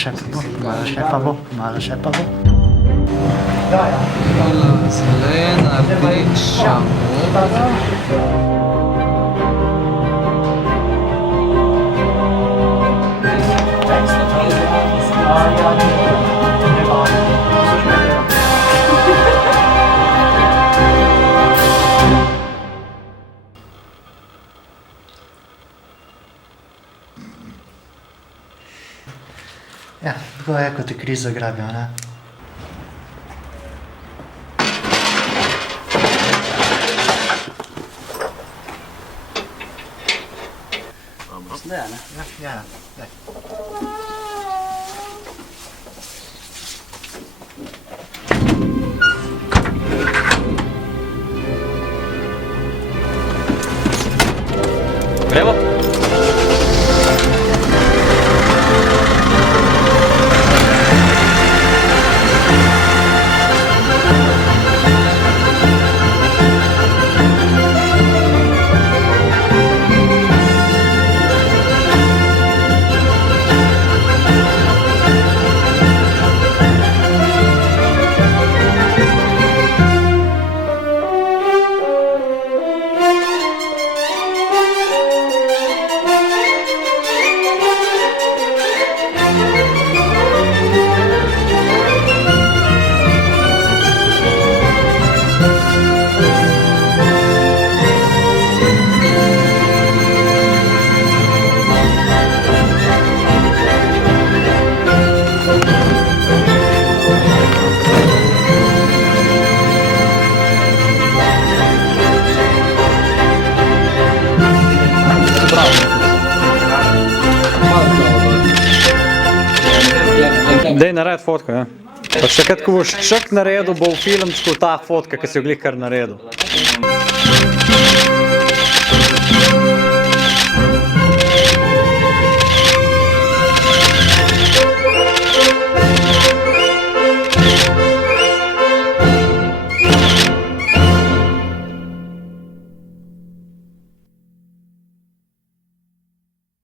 še pa bo, malo še pa bo, malo še pa bo. Zelena, rdeča, modra. Ja, tako je, ko te kriz zagrabijo, ne? Da, ne? Ja, ja. Evo. Dej naredi fotko, ja. Pa še kad, ko boš čak naredil, bo v filmčku ta fotka, ki si jo glih kar naredil.